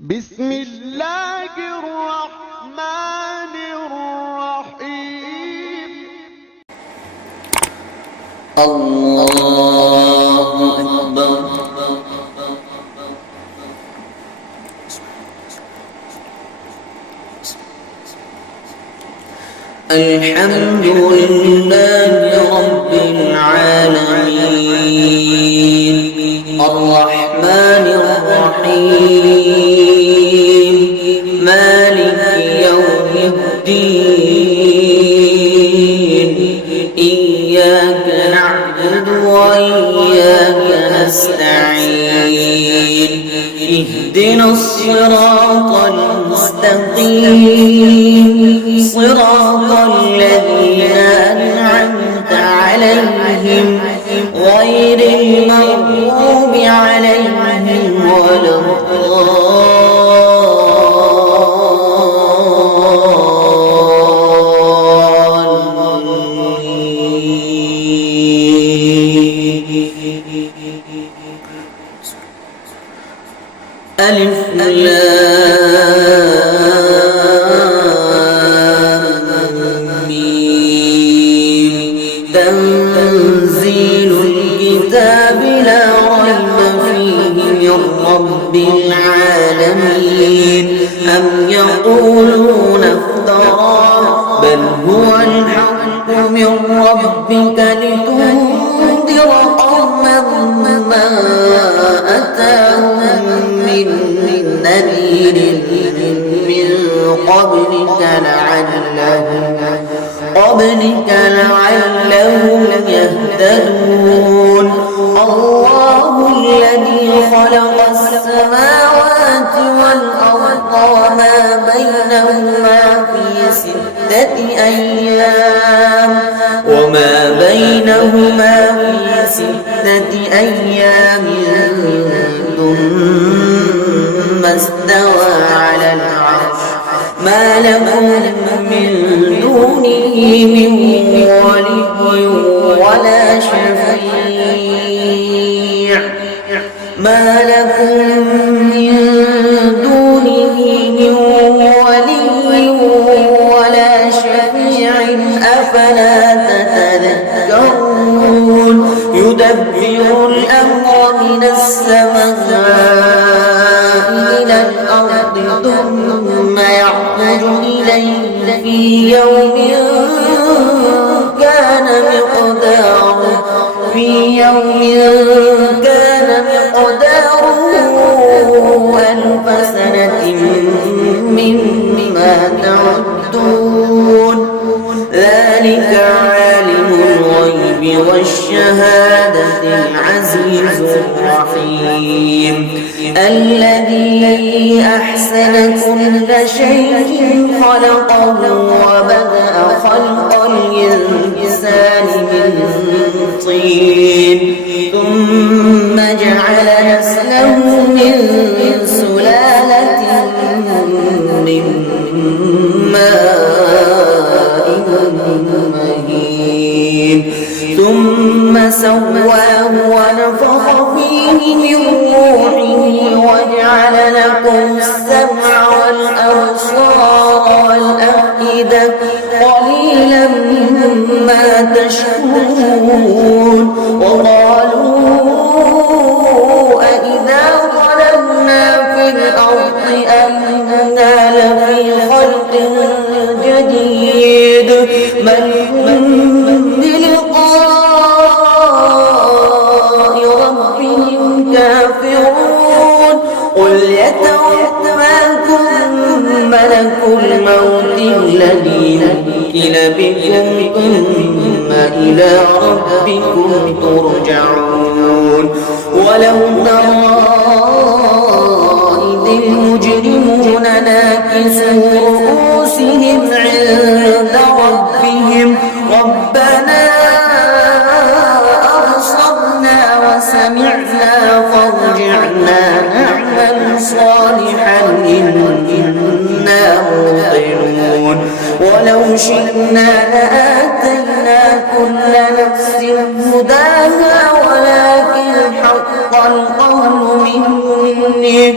بسم الله الرحمن الرحيم. الله أكبر. الحمد لله رب العالمين الرحمن الرحيم مالك يوم الدين إياك نعبد وإياك نستعين اهدنا الصراط المستقيم صراط الذين أنعمت عليهم غير المغضوب عليهم ولا ألف لام ميم تنزيل الكتاب لا ريب فيه من رب العالمين أم يقولون افتراه بل هو الحق من ربك لتنذر قوما ما أتاهم من نذير من قبلك لعلهم يهتدون الله الذي خلق السماوات والأرض وما بينهما في 6 أيام ثم استوى على العرش ما لكم من دونه من ولي ولا شفيع أفلا تتذكرون يدبر الأمر من السماء إلى الأرض ثم يعرج إليه في يوم كان مقداره 1000 سنة مما تعدون ذلك عالم الغيب والشهادة العزيز الرحيم الذي أحسن كل شيء خلقه وبدأ خلق الإنسان من طين ثم جعل نسله من سلالة من ماء مهين ثم سواه ونفخ فيه من روحه وجعل لكم السمع والأبصار والأفئدة قليلا ما تشكرون وقالوا أإذا ضللنا في الأرض أإنا لفي خلق جديد بل هم بلقاء ربهم كافرون قل يتوفاكم ملك الموت الذي وكل بكم ثم إلى ربكم ترجعون ولو ترى إذ المجرمون ناكسوا رؤوسهم عند ربهم ربنا أبصرنا وسمعنا فارجعنا نعمل صالحا إنا موقنون ولو شئنا لآتينا كل نفس هداها ولكن حق القول مني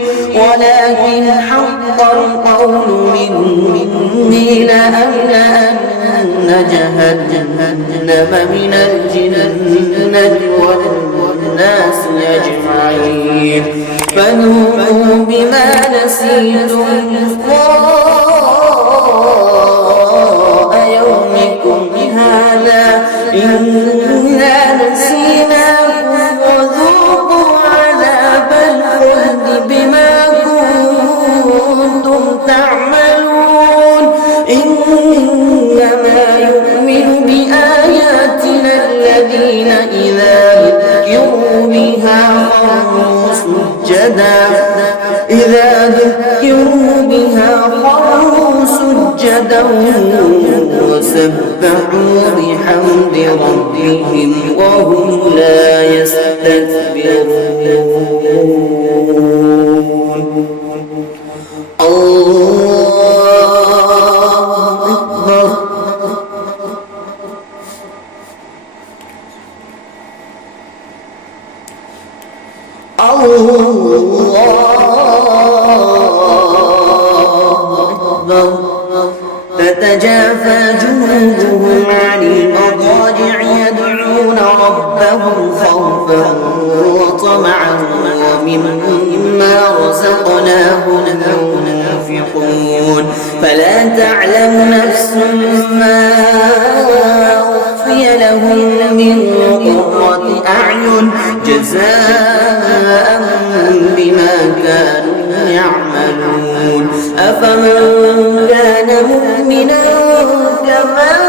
حق القول مني لأملأن جهنم من الجنة والناس أجمعين فذوقوا بما نسيتم لقاء يومكم هذا إنا نسيناكم وذوقوا عذاب الخلد بما كنتم تعملون إنما يؤمن بآياتنا الذين إذا ذكروا بها خروا سجدا وسبحوا بحمد ربهم وهم لا يستكبرون الله أكبر تتجافى جنوبهم عن المضاجع يدعون ربهم خوفا وطمعا ومما رزقناهم ينفقون فلا تعلم نفس ما أخفي لهم من قرة أعين جزاء بما كانوا يعملون أفمن كان مؤمنا كمن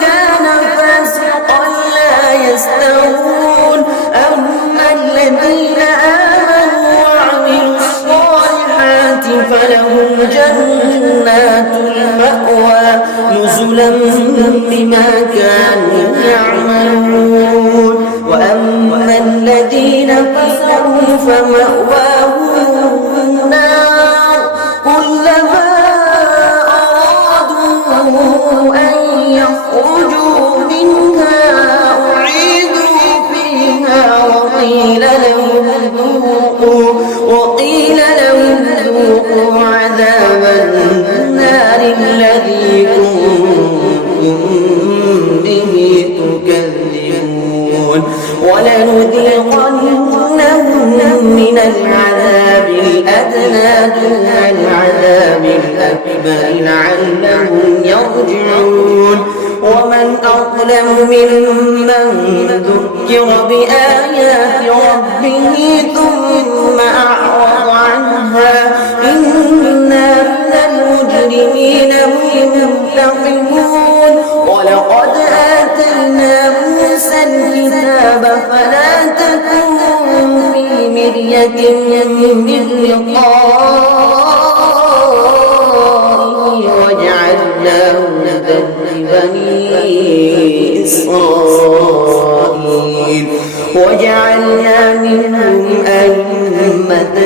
كان فاسقا لا يستوون أما الذين آمنوا وعملوا الصالحات فلهم جنات المأوى نزلا بما كانوا يعملون وأما الذين كفروا فمأواهم النار كلما أرادوا أن يخرجوا منها أعيدوا فيها وقيل لهم ذوقوا عذاب النار الذي كنتم به تكذبون ولنذيقنهم من العذاب الأدنى دون العذاب الأكبر لعلهم يرجعون ومن أظلم ممن ذكر بآيات ربه ثم أعرض عنها إنا من المجرمين منتقمون ولقد آتينا موسى الكتاب فلا تكن في مرية من لقائه وجعلناه هدى لبني إسرائيل وجعلنا منهم أئمة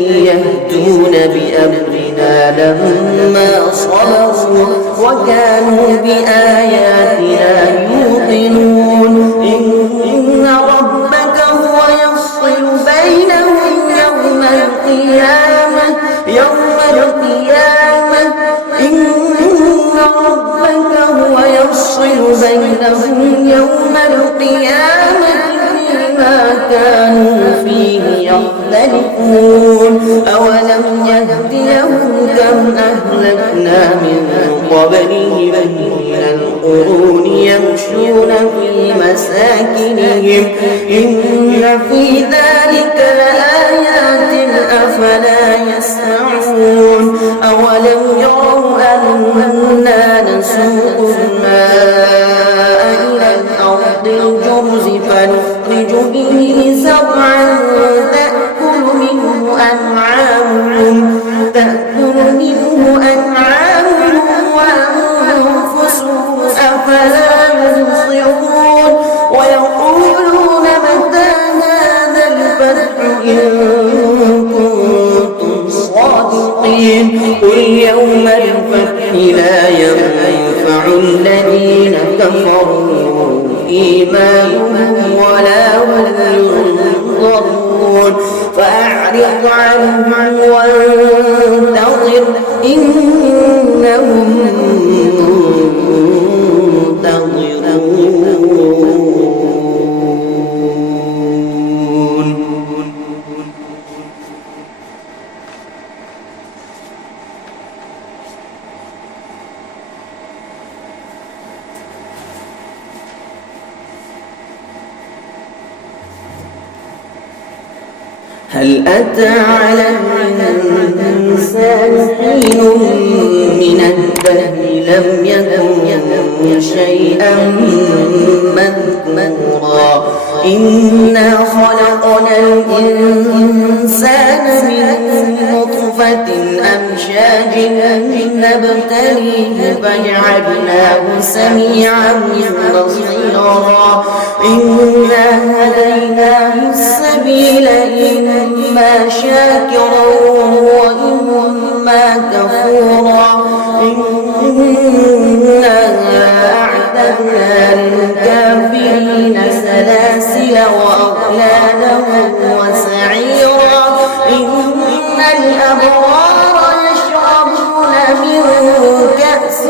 يهدون بأمرنا لما صبروا وكانوا بآياتنا يوقنون إن ربك هو يفصل بينهم يوم القيامة إن ربك هو يفصل بينهم يوم القيامة فيما كانوا فيه يختلفون أولم يهد لهم كم أهلكنا من قبلهم من القرون يمشون في مساكنهم إن في ذلك لآيات أفلا يسمعون أولم يروا أنا نسوق الماء إلى الأرض الجرز فنخرج به زرعا تأكل منه أنعامهم وأنفسهم أفلا يبصرون ويقولون متى هذا الفتح إن كنتم صادقين قل يوم الفتح لا ينفع الذين كفروا إيمانهم ولا هم ينظرون ينظرون فأعرض عنهم وانتظر إنهم هل أتى على الإنسان حين من الدهر لم يكن شيئا مذكورا إنا خلقنا الإنسان من نطفة أمشاج نبتليه فجعلناه سميعا بصيرا إنا هديناه السبيل إما شاكرا وإما كفورا إنا أعتدنا للكافرين سلاسل وأغلالا وسعيرا إن الأبرار يشربون من كأس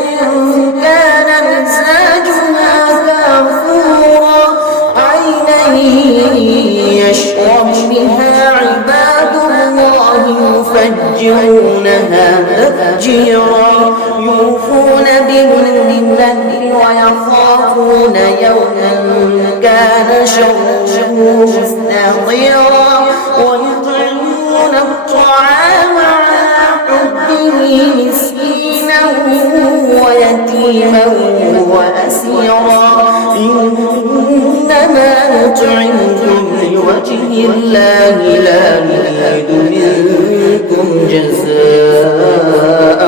كان مزاجها كافورا عينا يشرب بها عباد الله يفجرونها تفجيرا يوفون بالنذر ويخافون يوما كان شره مستطيرا ويطعمون الطعام على حبه مسكينا ويتيما وأسيرا إنما نطعمكم لوجه الله لا نريد منكم جزاء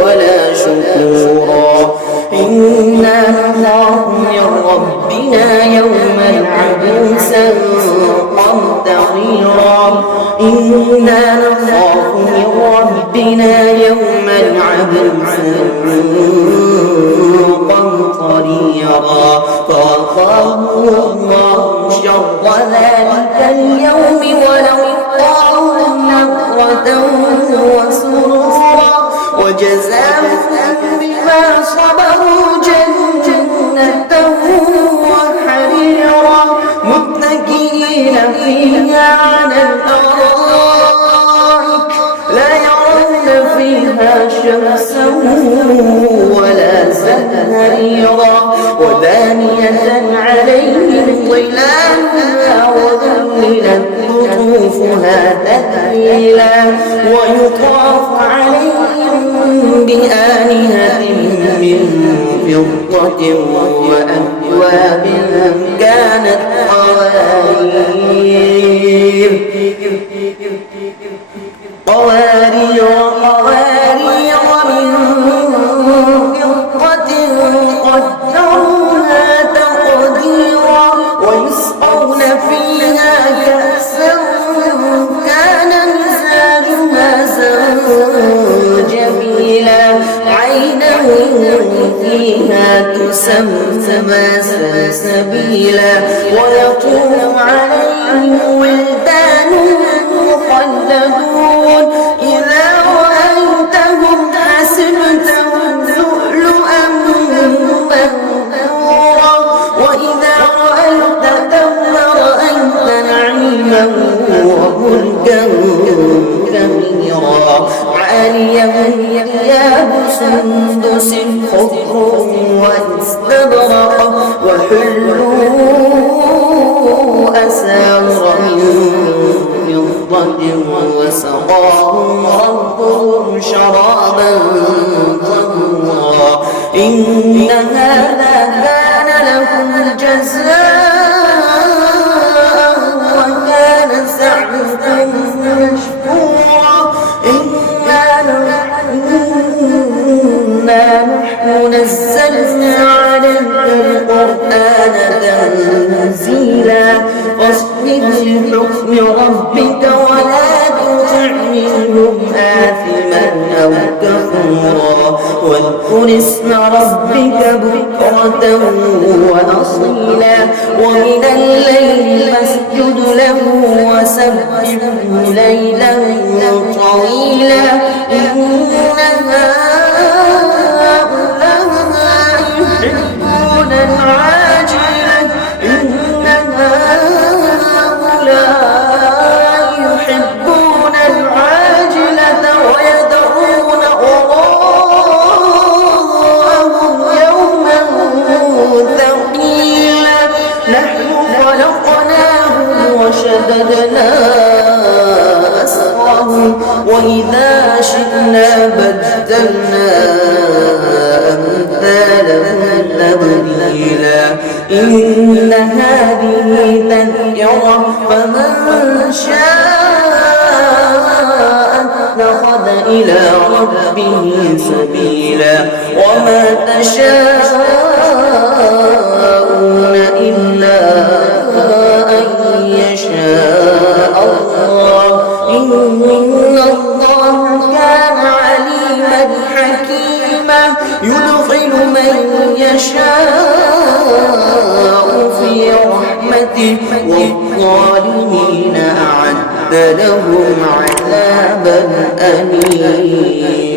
ولا شكورا إنا نخاف من ربنا يوما عبوسا قمطريرا إنا نخاف من ربنا يوما عبوسا قمطريرا فوقاه الله شر ذلك اليوم ولقاهم نضرة وسرورا وجزاهم بما صبروا جنة وحريرا متكئين فيها على الأرائك لا يرون فيها شمسا ولا زمهريرا ودانية عليهم ظلالها وذللت قطوفها تذليلا ويطاف عليهم بآنية من فضة وأكواب كانت قوارير من فضة قدروها تقديرا ويسقون فيها كأسا كان مزاجها زنجبيلا عينا فيها تسمى سلسبيلا ويطوف عليهم ولدان مخلدون إذا رأيتهم حسبتهم لؤلؤا منثورا وإذا رأيت ثم رأيت نعيما وملكا كبيرا عاليهم ثياب سندس خضر واستبرق وحلوا أساور من فضة وسقاهم ربهم شرابا طهورا إن هذا كان لكم جزاء وكان سعيكم مشكورا إنا نحن نزلنا عليك القرآن تنزيلا فاصبر لحكم ربك ولا تطع منهم آثما أو كفورا واذكر اسم ربك بكرة وأصيلا ومن الليل فاسجد له وسبحه ليلا طويلا إن هؤلاء يحبون العاجلة ويدعون وراءهم يوما ثقيلا نحن خلقناهم وشددنا أسرهم وإذا شئنا بدلنا أمثالهم تبديلا إن هذه تذكرة فمن شاء اتخذ إلى ربه سبيلا وما تشاءون إلا أن يشاء الله إن الله كان عليما حكيما يدخل من يشاء في رحمته والظالمين أعد لهم عذابا أليما